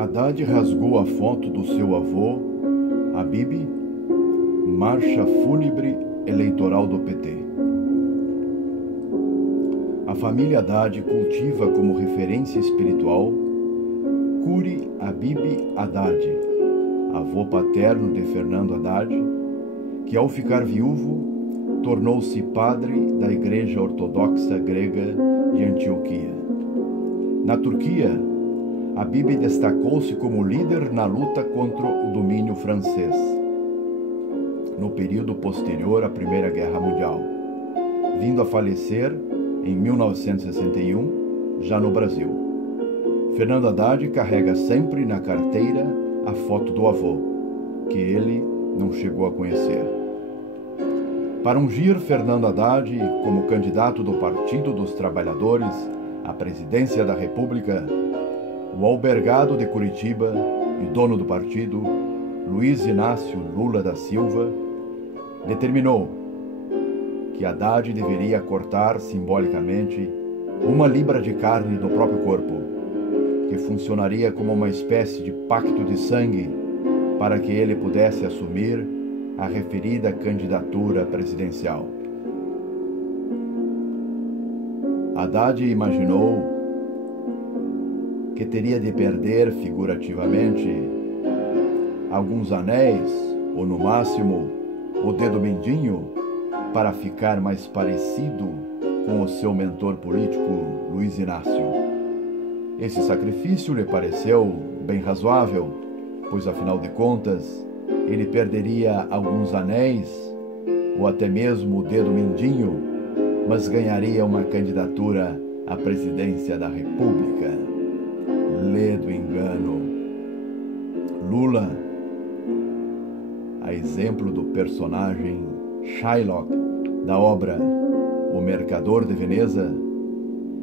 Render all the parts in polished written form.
Haddad rasgou a foto do seu avô, Habib, marcha fúnebre eleitoral do PT. A família Haddad cultiva como referência espiritual Curi Habib Haddad, avô paterno de Fernando Haddad, que ao ficar viúvo tornou-se padre da Igreja Ortodoxa Grega de Antioquia. Na Turquia, Habib destacou-se como líder na luta contra o domínio francês, no período posterior à Primeira Guerra Mundial, vindo a falecer em 1961, já no Brasil. Fernando Haddad carrega sempre na carteira a foto do avô, que ele não chegou a conhecer. Para ungir Fernando Haddad como candidato do Partido dos Trabalhadores à presidência da República, o albergado de Curitiba e dono do partido, Luiz Inácio Lula da Silva, determinou que Haddad deveria cortar simbolicamente 1 libra de carne do próprio corpo, que funcionaria como uma espécie de pacto de sangue para que ele pudesse assumir a referida candidatura presidencial. Haddad imaginou que teria de perder figurativamente alguns anéis, ou no máximo o dedo mindinho, para ficar mais parecido com o seu mentor político, Luiz Inácio. Esse sacrifício lhe pareceu bem razoável, pois afinal de contas ele perderia alguns anéis, ou até mesmo o dedo mindinho, mas ganharia uma candidatura à presidência da República. Lê do engano. Lula, a exemplo do personagem Shylock da obra O Mercador de Veneza,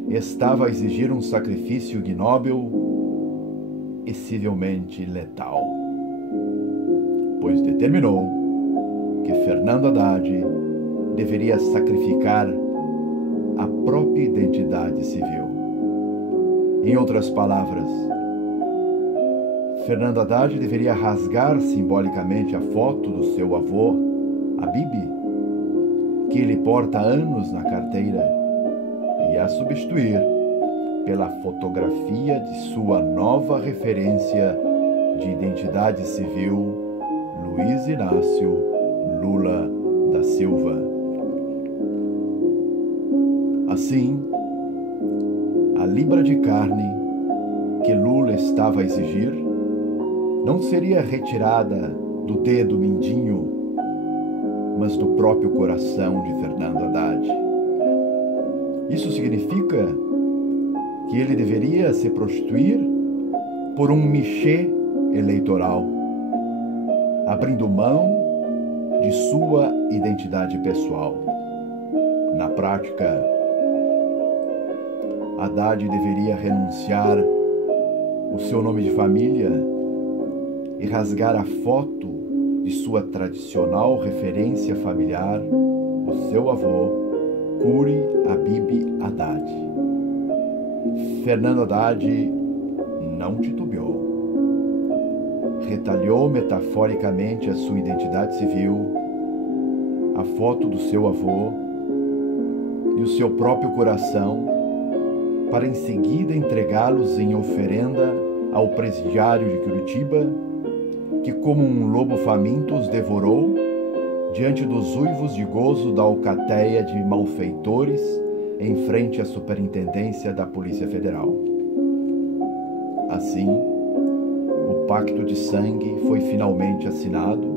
estava a exigir um sacrifício ignóbil e civilmente letal, pois determinou que Fernando Haddad deveria sacrificar a própria identidade civil. Em outras palavras, Fernando Haddad deveria rasgar simbolicamente a foto do seu avô, Habib, que ele porta há anos na carteira, e a substituir pela fotografia de sua nova referência de identidade civil, Luiz Inácio Lula da Silva. Assim, a libra de carne que Lula estava a exigir não seria retirada do dedo mindinho, mas do próprio coração de Fernando Haddad. Isso significa que ele deveria se prostituir por um michê eleitoral, abrindo mão de sua identidade pessoal. Na prática, Haddad deveria renunciar o seu nome de família e rasgar a foto de sua tradicional referência familiar, o seu avô, Curi Habib Haddad. Fernando Haddad não titubeou. Retalhou metaforicamente a sua identidade civil, a foto do seu avô e o seu próprio coração, para em seguida entregá-los em oferenda ao presidiário de Curitiba, que como um lobo faminto os devorou diante dos uivos de gozo da alcateia de malfeitores em frente à Superintendência da Polícia Federal. Assim, o pacto de sangue foi finalmente assinado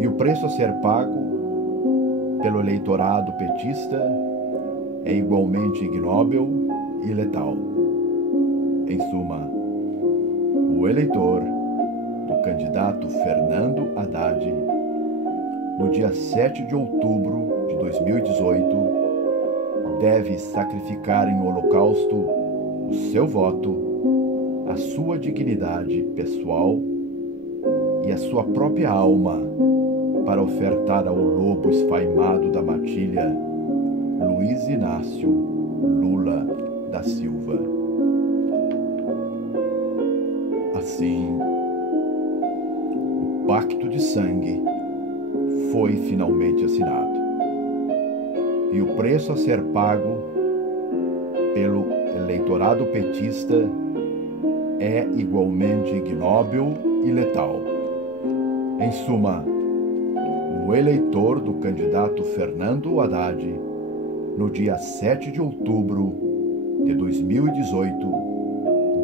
e o preço a ser pago pelo eleitorado petista é igualmente ignóbil e letal. Em suma, o eleitor do candidato Fernando Haddad, no dia 7 de outubro de 2018, deve sacrificar em holocausto o seu voto, a sua dignidade pessoal e a sua própria alma para ofertar ao lobo esfaimado da matilha, Luiz Inácio Lula da Silva. assim, o pacto de sangue foi finalmente assinado. E o preço a ser pago pelo eleitorado petista é igualmente ignóbil e letal. Em suma, o eleitor do candidato Fernando Haddad, no dia 7 de outubro de 2018,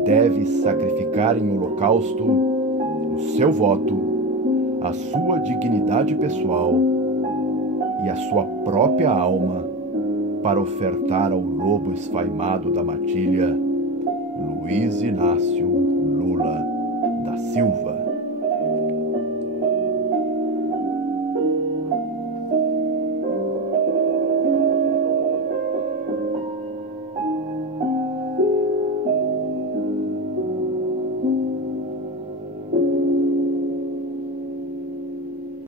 deve sacrificar em holocausto o seu voto, a sua dignidade pessoal e a sua própria alma para ofertar ao lobo esfaimado da matilha, Luiz Inácio Lula da Silva.